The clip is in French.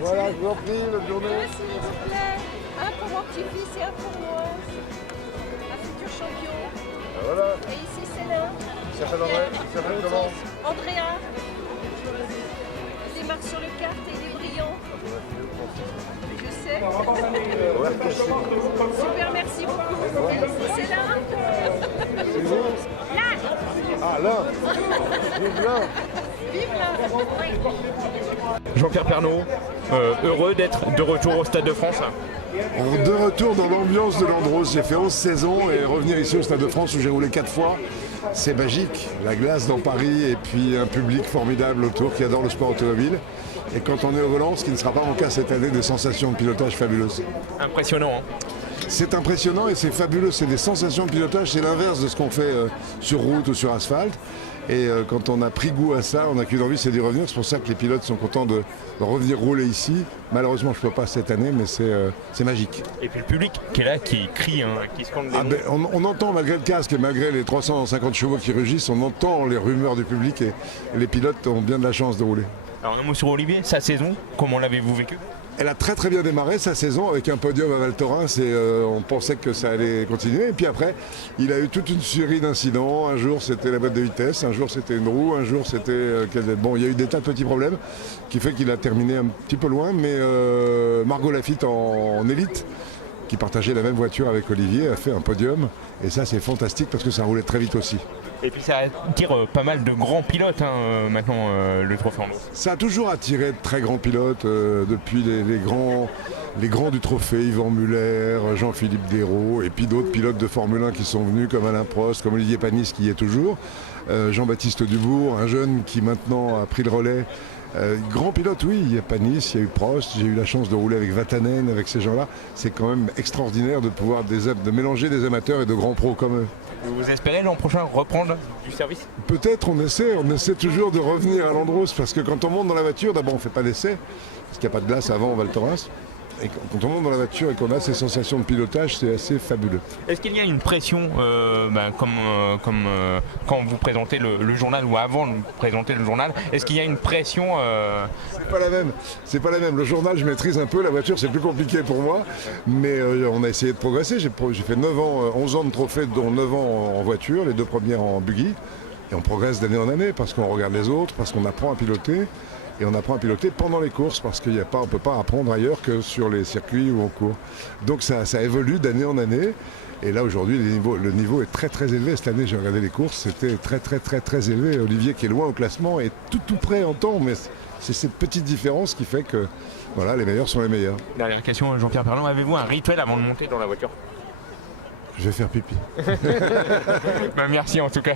Voilà, je vous en prie, bonne journée. S'il vous plaît. Un pour mon petit-fils et un pour moi. Un futur champion. Voilà, Et ici, c'est là. il s'appelle André, il s'appelle comment? Andrea. Il est marqué sur le carte et il est brillant. Je sais. Super, merci beaucoup. Et ici, c'est là. C'est vous? Là. Ah là, vive là. Vive là. Jean-Pierre Pernaut, heureux d'être de retour au Stade de France. De retour dans l'ambiance de l'Andros, j'ai fait 11 saisons et revenir ici au Stade de France où j'ai roulé 4 fois, c'est magique. La glace dans Paris et puis un public formidable autour qui adore le sport automobile. Et quand on est au volant, ce qui ne sera pas mon cas cette année, des sensations de pilotage fabuleuses. Impressionnant, hein. C'est impressionnant et c'est fabuleux, c'est des sensations de pilotage, c'est l'inverse de ce qu'on fait sur route ou sur asphalte. Et quand on a pris goût à ça, on n'a qu'une envie, c'est d'y revenir. C'est pour ça que les pilotes sont contents de revenir rouler ici. Malheureusement, je ne peux pas cette année, mais c'est magique. Et puis le public qui est là, qui crie, hein, qui scande des noms. On entend, malgré le casque et malgré les 350 chevaux qui rugissent, on entend les rumeurs du public et les pilotes ont bien de la chance de rouler. Alors un mot sur Olivier, sa saison, comment l'avez-vous vécu? Elle a très très bien démarré sa saison avec un podium à Val Thorens et on pensait que ça allait continuer. Et puis après, il a eu toute une série d'incidents. Un jour c'était la boîte de vitesse, un jour c'était une roue, un jour c'était... Bon, il y a eu des tas de petits problèmes qui fait qu'il a terminé un petit peu loin. Mais Margot Lafitte en élite, qui partageait la même voiture avec Olivier, a fait un podium. Et ça c'est fantastique parce que ça roulait très vite aussi. Et puis ça attire pas mal de grands pilotes maintenant, le Trophée Andros. Ça a toujours attiré de très grands pilotes, depuis les grands du Trophée, Yvan Muller, Jean-Philippe Dérault, et puis d'autres pilotes de Formule 1 qui sont venus, comme Alain Prost, comme Olivier Panis qui y est toujours, Jean-Baptiste Dubourg, un jeune qui maintenant a pris le relais. Grand pilote, oui, il y a Panis, il y a eu Prost, j'ai eu la chance de rouler avec Vatanen, avec ces gens-là. C'est quand même extraordinaire de pouvoir de mélanger des amateurs et de grands pros comme eux. Vous espérez l'an prochain reprendre du service? Peut-être, on essaie toujours de revenir à l'Andros, parce que quand on monte dans la voiture, d'abord on ne fait pas d'essai, parce qu'il n'y a pas de glace avant Val Thorens. Et quand on monte dans la voiture et qu'on a ces sensations de pilotage, c'est assez fabuleux. Est-ce qu'il y a une pression, comme quand vous présentez le journal ou avant de présenter le journal, est-ce qu'il y a une pression C'est pas la même. Le journal, je maîtrise un peu. La voiture, c'est plus compliqué pour moi. Mais on a essayé de progresser. J'ai fait 9 ans, 11 ans de trophée, dont 9 ans en voiture, les 2 premières en buggy. Et on progresse d'année en année parce qu'on regarde les autres, parce qu'on apprend à piloter. Et on apprend à piloter pendant les courses parce qu'on ne peut pas apprendre ailleurs que sur les circuits ou en cours. Donc ça évolue d'année en année. Et là aujourd'hui le niveau est très très élevé. Cette année j'ai regardé les courses, c'était très très très très élevé. Olivier qui est loin au classement est tout près en temps, mais c'est cette petite différence qui fait que voilà, les meilleurs sont les meilleurs. Dernière question, Jean-Pierre Pernaut, avez-vous un rituel avant de monter dans la voiture? Je vais faire pipi. Merci en tout cas.